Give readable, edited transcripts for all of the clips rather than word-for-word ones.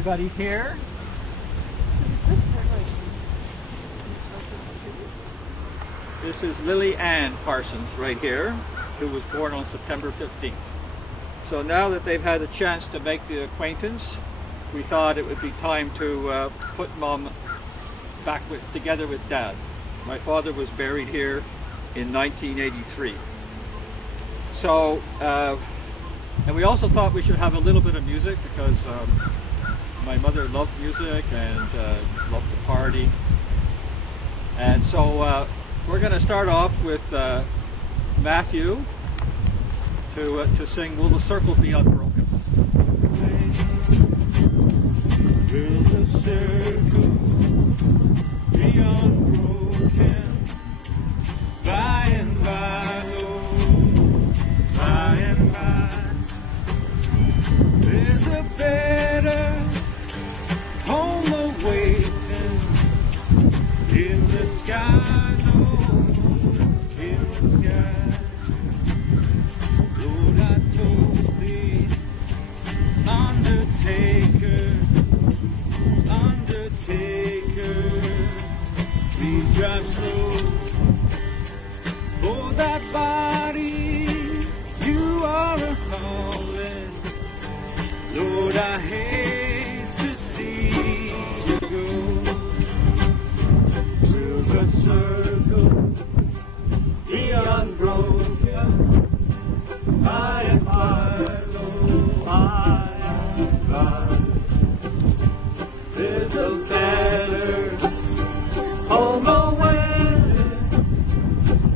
everybody here. This is Lily Ann Parsons right here, who was born on September 15th. So now that they've had a chance to make the acquaintance, we thought it would be time to put Mom back together with Dad. My father was buried here in 1983. So, and we also thought we should have a little bit of music because my mother loved music and loved to party. And so we're going to start off with Matthew to sing "Will the Circle Be Unbroken?" Will the circle be unbroken by and by, Lord, by and by? There's a better home awaiting in the sky, Lord, in the sky. Lord, I told thee, Undertaker, Undertaker, please drive slow for that body you are a-hauling. Lord, I hate to see you go. Will the circle be unbroken? High and high, Lord, high and high. There's a better home awaiting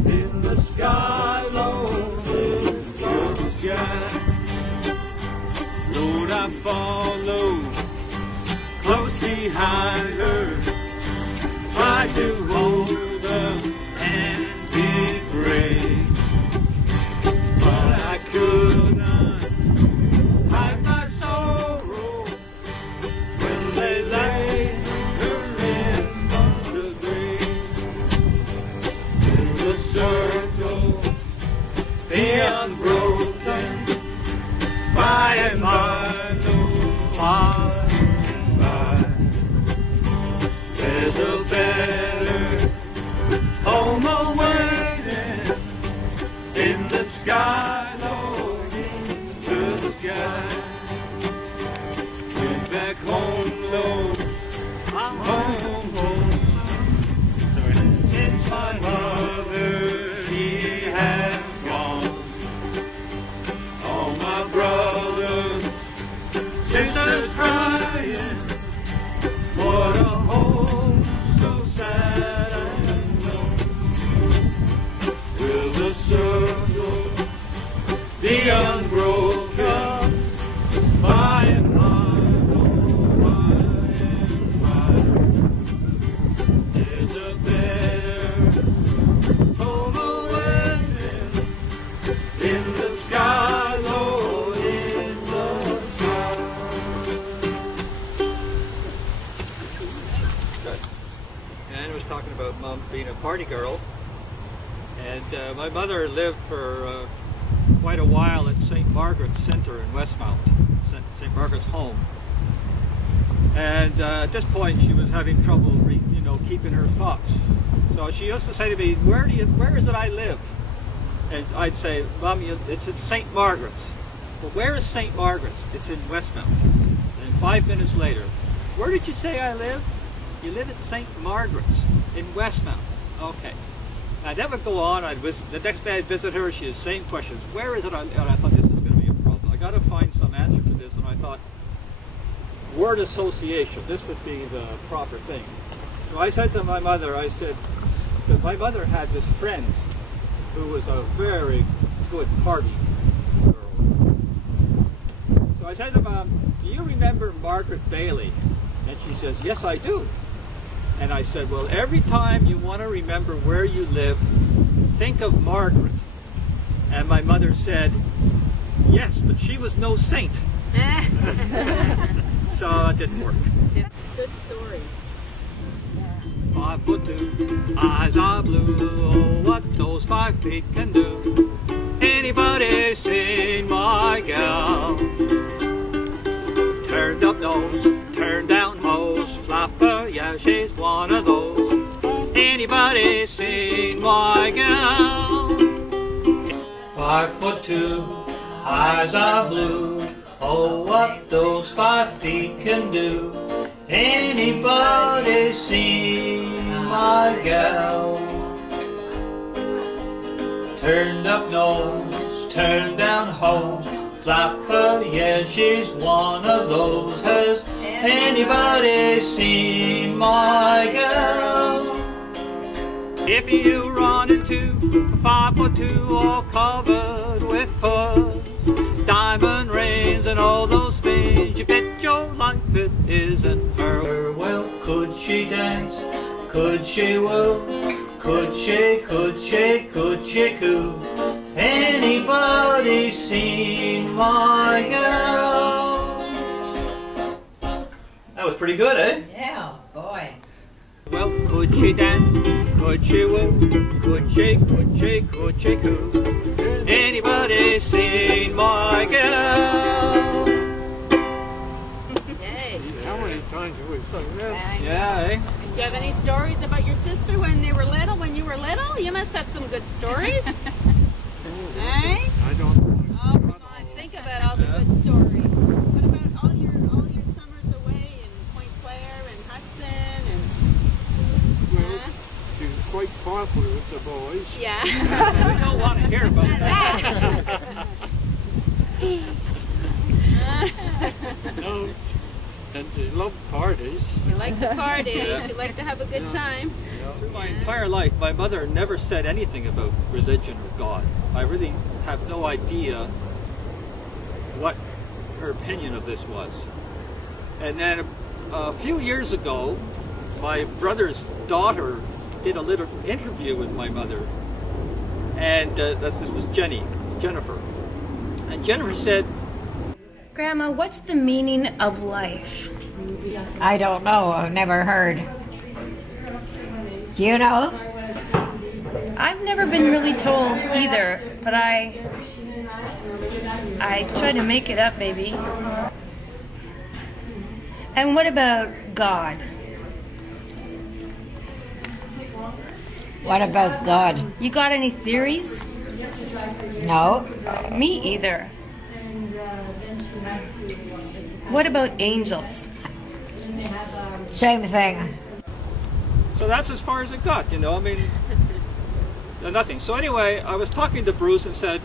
in the sky, Lord, in the sky. Lord, I follow close behind her, try to hold her and be brave, but I could not hide my sorrow when they laid her in the grave. Will the circle be unbroken by and by, Lord, by and by? There's a better home awaiting in the sky, Lord, in the sky. Went back home, Lord, I'm home. Since my mother, she has gone. All my brothers, sisters crying, what a home so sad and lone. Will the circle be unbroken by and by, by and by? There's a better home awaiting in the sky, Lord, in the sky. Anne was talking about Mom being a party girl, and my mother lived for quite a while at St. Margaret's Centre in Westmount, St. Margaret's home. And at this point, she was having trouble, keeping her thoughts. So she used to say to me, "Where is it I live?" And I'd say, "Mom, it's at St. Margaret's." "Well, where is St. Margaret's?" "It's in Westmount." And 5 minutes later, "Where did you say I live?" "You live at St. Margaret's in Westmount." "Okay." And that would go on. I'd visit, the next day I'd visit her. She had the same questions. "Where is it?" And I thought, this is going to be a problem. I got to find some answer to this. And I thought, word association. This would be the proper thing. So I said to my mother, I said, because my mother had this friend who was a very good party girl. So I said to Mom, "Do you remember Margaret Bailey?" And she says, "Yes, I do." And I said, "Well, every time you want to remember where you live, think of Margaret." And my mother said, "Yes, but she was no saint." So it didn't work. Good stories. 5'2", eyes are blue, oh, what those 5 feet can do. Anybody seen my gal? Turned up nose, my gal. 5'2", eyes are blue. Oh, what those 5 feet can do. Anybody seen my gal? Turned up nose, turned down hose, flapper, yeah, she's one of those. Has anybody seen my gal? If you run into a 5'2", all covered with fuzz, diamond rings and all those things, you bet your life it isn't her. Well, could she dance? Could she woo? Could she coo? Anybody seen my girl? That was pretty good, eh? Yeah, boy. Well, could she dance? Could she woo? Could she coo? Anybody seen my girl? Yay. How many times have we sung that? Yeah, eh? Do you have any stories about your sister when they were little, when you were little? You must have some good stories. Eh? I don't know. Oh, come on. Think about all the good stories. What about all your summers away in Point Claire and Hudson and Well, she was quite popular with the boys. yeah. We don't want to hear about that. No, and she loved parties. She liked to party. Yeah. She liked to have a good time. Through my entire life, my mother never said anything about religion or God. I really have no idea what her opinion of this was. And then a few years ago, my brother's daughter did a little interview with my mother, and this was Jennifer. And Jennifer said, Grandma, what's the meaning of life? I don't know. I've never heard. Do you know? I've never been really told either, but I try to make it up maybe. And what about God? What about God? You got any theories? No. Me either. What about angels? Same thing. so that's as far as it got, you know, I mean, nothing. So anyway, I was talking to Bruce and said,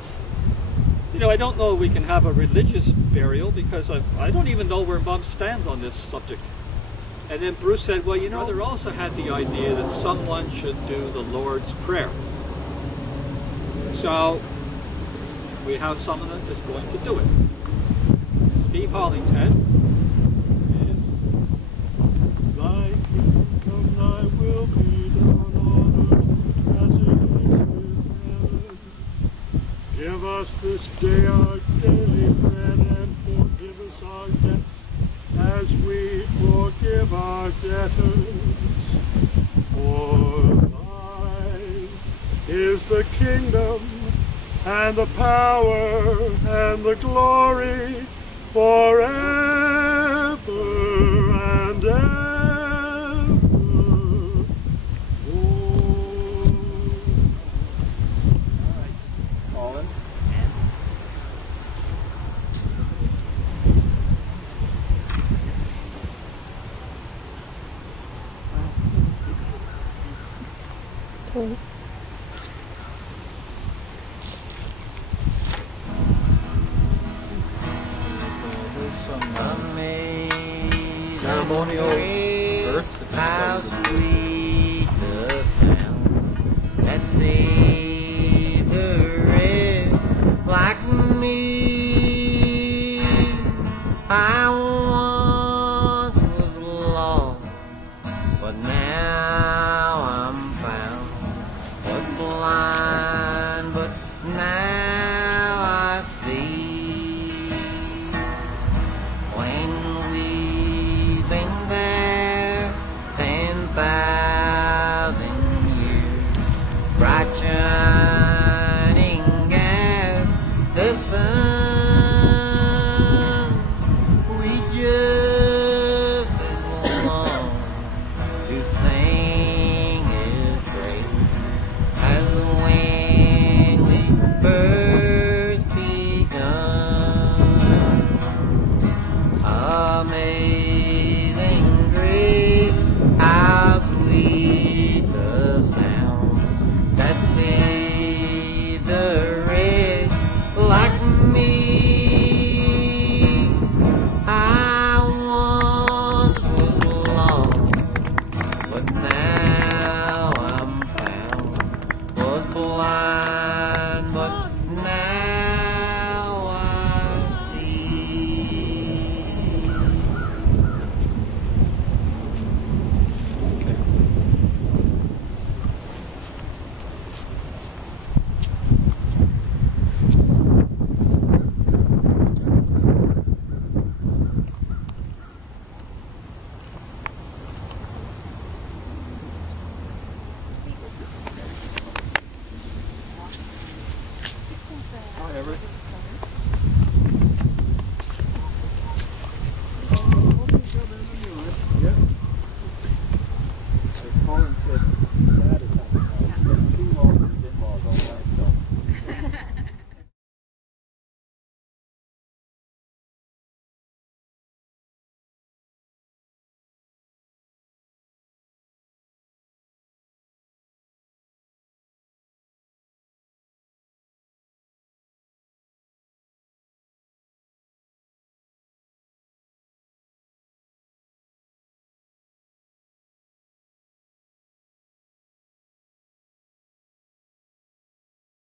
you know, I don't know if we can have a religious burial because I don't even know where Mom stands on this subject. And then Bruce said, well, you know, Mother also had the idea that someone should do the Lord's Prayer. So we have someone that is going to do it. Steve Hollinghead is, Thy kingdom come, thy will be done on earth as it is in heaven. Give us this day our daily bread, and forgive us our debts as we forgive our debtors. For thine is the kingdom, and the power, and the glory, forever and ever. Oh. Colin. Ceremonial birth. How sweet the sound that saved a wretch like me. I once was lost, but now I'm found. Was blind, but now I see. When we've been there 10,000 years, bright shining as the sun, we just long to sing His praise as whatever.